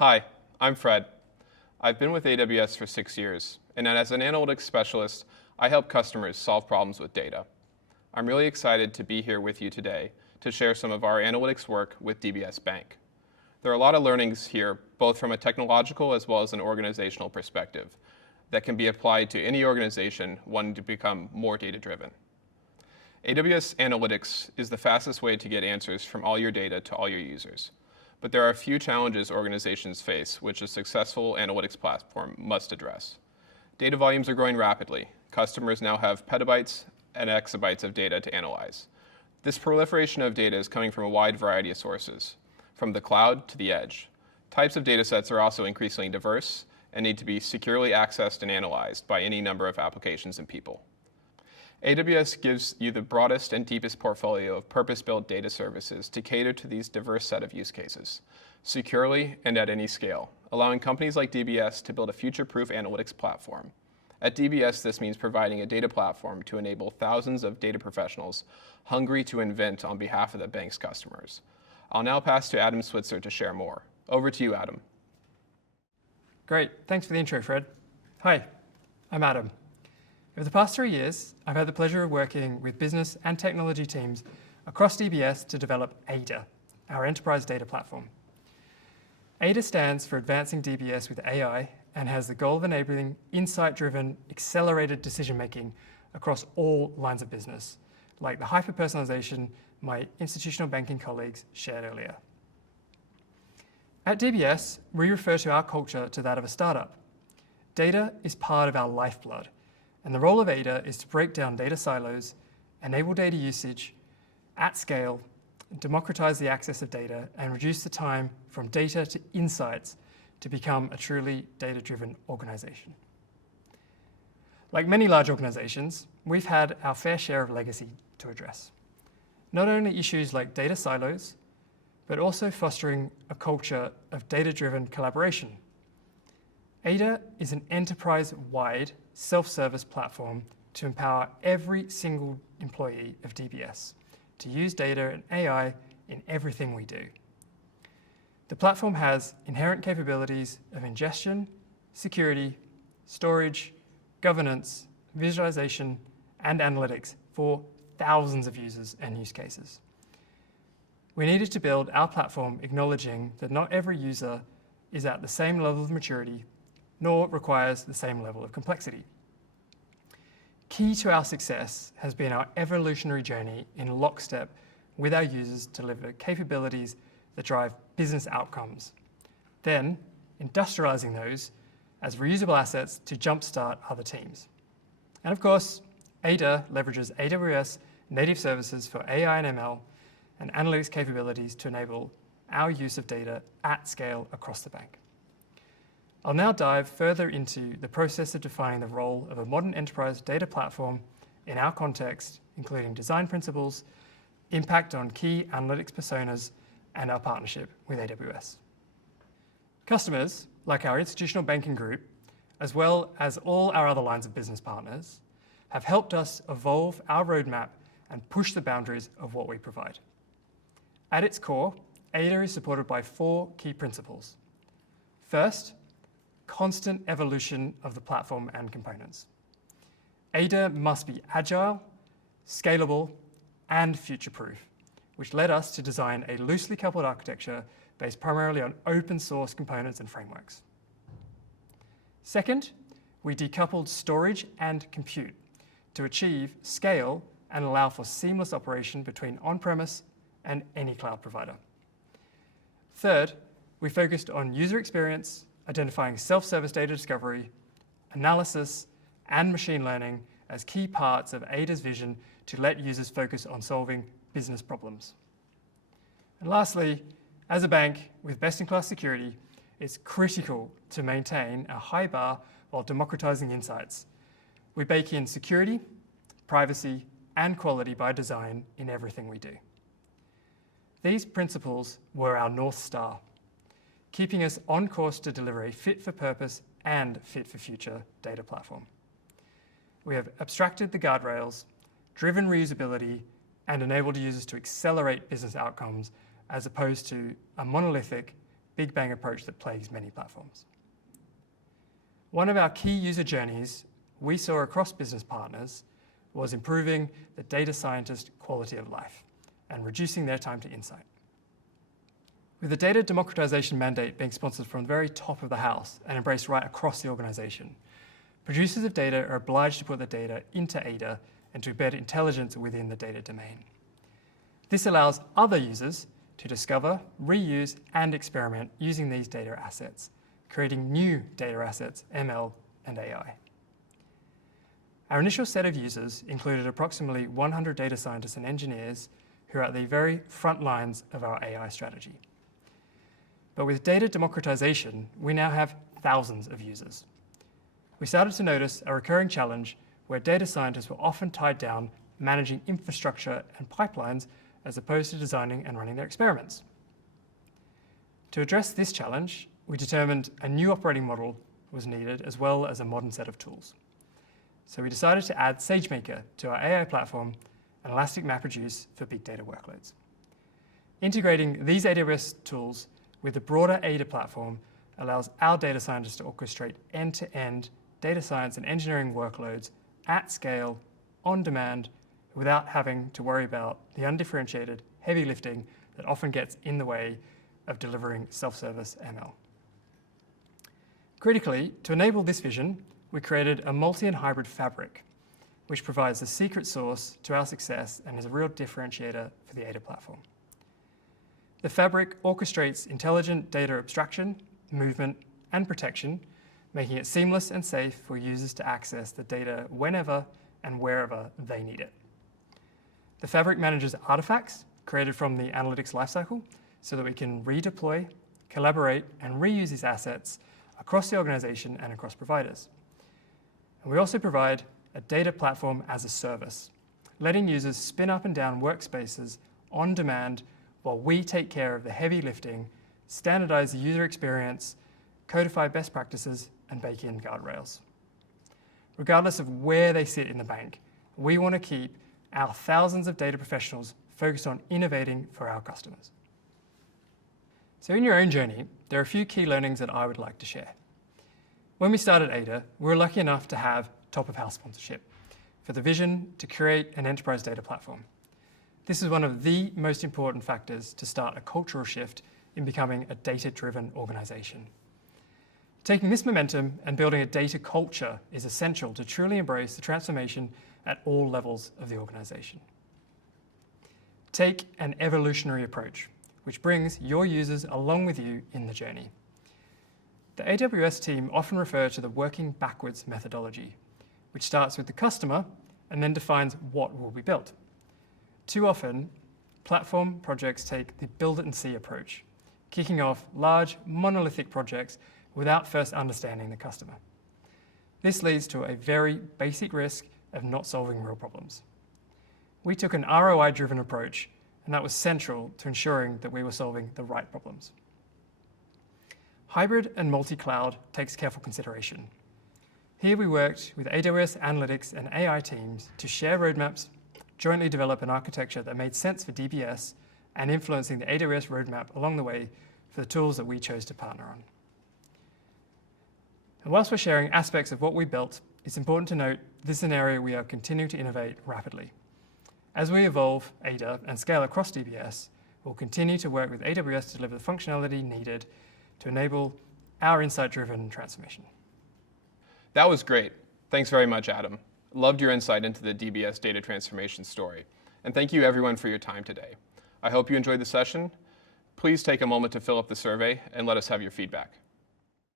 Hi, I'm Fred. I've been with AWS for 6 years, and as an analytics specialist, I help customers solve problems with data. I'm really excited to be here with you today to share some of our analytics work with DBS Bank. There are a lot of learnings here, both from a technological as well as an organizational perspective, that can be applied to any organization wanting to become more data-driven. AWS Analytics is the fastest way to get answers from all your data to all your users. But there are a few challenges organizations face which a successful analytics platform must address. Data volumes are growing rapidly. Customers now have petabytes and exabytes of data to analyze. This proliferation of data is coming from a wide variety of sources, from the cloud to the edge. Types of data sets are also increasingly diverse and need to be securely accessed and analyzed by any number of applications and people. AWS gives you the broadest and deepest portfolio of purpose-built data services to cater to these diverse set of use cases, securely and at any scale, allowing companies like DBS to build a future-proof analytics platform. At DBS, this means providing a data platform to enable thousands of data professionals hungry to invent on behalf of the bank's customers. I'll now pass to Adam Switzer to share more. Over to you, Adam. Great, thanks for the intro, Fred. Hi, I'm Adam. Over the past 3 years, I've had the pleasure of working with business and technology teams across DBS to develop ADA, our enterprise data platform. ADA stands for Advancing DBS with AI and has the goal of enabling insight-driven, accelerated decision-making across all lines of business, like the hyper-personalization my institutional banking colleagues shared earlier. At DBS, we refer to our culture to that of a startup. Data is part of our lifeblood, and the role of ADA is to break down data silos, enable data usage at scale, democratize the access of data, and reduce the time from data to insights to become a truly data-driven organization. Like many large organizations, we've had our fair share of legacy to address. Not only issues like data silos, but also fostering a culture of data-driven collaboration. ADA is an enterprise-wide self-service platform to empower every single employee of DBS to use data and AI in everything we do. The platform has inherent capabilities of ingestion, security, storage, governance, visualization, and analytics for thousands of users and use cases. We needed to build our platform acknowledging that not every user is at the same level of maturity nor requires the same level of complexity. Key to our success has been our evolutionary journey in lockstep with our users to deliver capabilities that drive business outcomes, then industrializing those as reusable assets to jumpstart other teams. And of course, ADA leverages AWS native services for AI and ML and analytics capabilities to enable our use of data at scale across the bank. I'll now dive further into the process of defining the role of a modern enterprise data platform in our context, including design principles, impact on key analytics personas, and our partnership with AWS. Customers, like our institutional banking group, as well as all our other lines of business partners, have helped us evolve our roadmap and push the boundaries of what we provide. At its core, ADA is supported by 4 key principles. First, constant evolution of the platform and components. ADA must be agile, scalable, and future-proof, which led us to design a loosely coupled architecture based primarily on open source components and frameworks. Second, we decoupled storage and compute to achieve scale and allow for seamless operation between on-premise and any cloud provider. Third, we focused on user experience, identifying self-service data discovery, analysis, and machine learning as key parts of ADA's vision to let users focus on solving business problems. And lastly, as a bank with best-in-class security, it's critical to maintain a high bar while democratizing insights. We bake in security, privacy, and quality by design in everything we do. These principles were our North Star, keeping us on course to deliver a fit-for-purpose and fit-for-future data platform. We have abstracted the guardrails, driven reusability, and enabled users to accelerate business outcomes as opposed to a monolithic, big bang approach that plagues many platforms. One of our key user journeys we saw across business partners was improving the data scientist quality of life and reducing their time to insight. With the data democratization mandate being sponsored from the very top of the house and embraced right across the organization, producers of data are obliged to put the data into ADA and to embed intelligence within the data domain. This allows other users to discover, reuse, and experiment using these data assets, creating new data assets, ML, and AI. Our initial set of users included approximately 100 data scientists and engineers who are at the very front lines of our AI strategy. But with data democratization, we now have thousands of users. We started to notice a recurring challenge where data scientists were often tied down managing infrastructure and pipelines as opposed to designing and running their experiments. To address this challenge, we determined a new operating model was needed as well as a modern set of tools. So we decided to add SageMaker to our AI platform and Elastic MapReduce for big data workloads. Integrating these AWS tools with the broader ADA platform allows our data scientists to orchestrate end-to-end data science and engineering workloads at scale, on demand, without having to worry about the undifferentiated heavy lifting that often gets in the way of delivering self-service ML. Critically, to enable this vision, we created a multi and hybrid fabric, which provides the secret sauce to our success and is a real differentiator for the ADA platform. The fabric orchestrates intelligent data abstraction, movement, and protection, making it seamless and safe for users to access the data whenever and wherever they need it. The fabric manages artifacts created from the analytics lifecycle so that we can redeploy, collaborate, and reuse these assets across the organization and across providers. And we also provide a data platform as a service, letting users spin up and down workspaces on demand while we take care of the heavy lifting, standardize the user experience, codify best practices, and bake in guardrails. Regardless of where they sit in the bank, we want to keep our thousands of data professionals focused on innovating for our customers. So in your own journey, there are a few key learnings that I would like to share. When we started ADA, we were lucky enough to have top-of-house sponsorship for the vision to create an enterprise data platform. This is one of the most important factors to start a cultural shift in becoming a data-driven organization. Taking this momentum and building a data culture is essential to truly embrace the transformation at all levels of the organization. Take an evolutionary approach, which brings your users along with you in the journey. The AWS team often refer to the working backwards methodology, which starts with the customer and then defines what will be built. Too often, platform projects take the build it and see approach, kicking off large monolithic projects without first understanding the customer. This leads to a very basic risk of not solving real problems. We took an ROI-driven approach, and that was central to ensuring that we were solving the right problems. Hybrid and multi-cloud takes careful consideration. Here we worked with AWS Analytics and AI teams to share roadmaps, jointly develop an architecture that made sense for DBS, and influencing the AWS roadmap along the way for the tools that we chose to partner on. And whilst we're sharing aspects of what we built, it's important to note this is an area we are continuing to innovate rapidly. As we evolve ADA and scale across DBS, we'll continue to work with AWS to deliver the functionality needed to enable our insight-driven transformation. That was great. Thanks very much, Adam. Loved your insight into the DBS data transformation story. And thank you everyone for your time today. I hope you enjoyed the session. Please take a moment to fill up the survey and let us have your feedback.